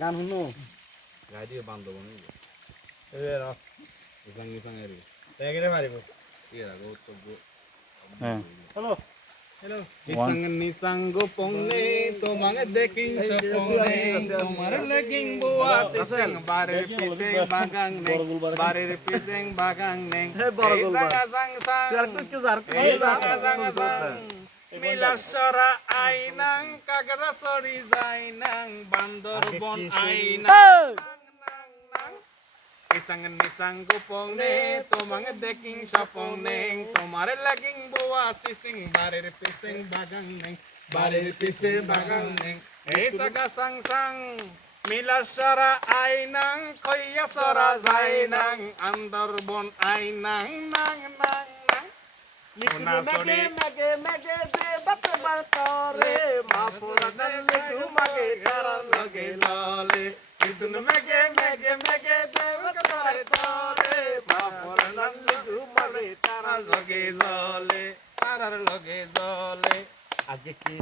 গান শুনো গাই দিয়ে বান্ধব নেই এরা সঙ্গে সঙ্গে ব্যাগেরে মারিব ইয়ে রাখো উত্তর হ্যাঁ হ্যালো হ্যালো One. নিসঙ্গ পংনে তোমাকে দেখিং সপনে তোমার লগিং বুয়া সিসিং বারের পিছে বাগাং নে বারের পিছে বাগাং নে এই সাঙ্গা সাং সাং এই সাঙ্গা সাং সাং মিলাসরা আইনাং কাগরা সরি যাইনাং বান্দরবন আইনাং Isang nisang gupong ne, tomang deking sapong neng, tomare laging buwa sising, barir pising bagang neng, barir pising bagang neng, saga sang sang, milar sara ay nang, koya sara zay nang, andarbon ay nang, nang, nang, nang. Una soni, mage de batte bartore ma pura nalle tu mage karan lage lale, idun mege mege mege de bakatare tole, ma pura nalle tu mage tarar lage zole, tarar lage zole. আগে কি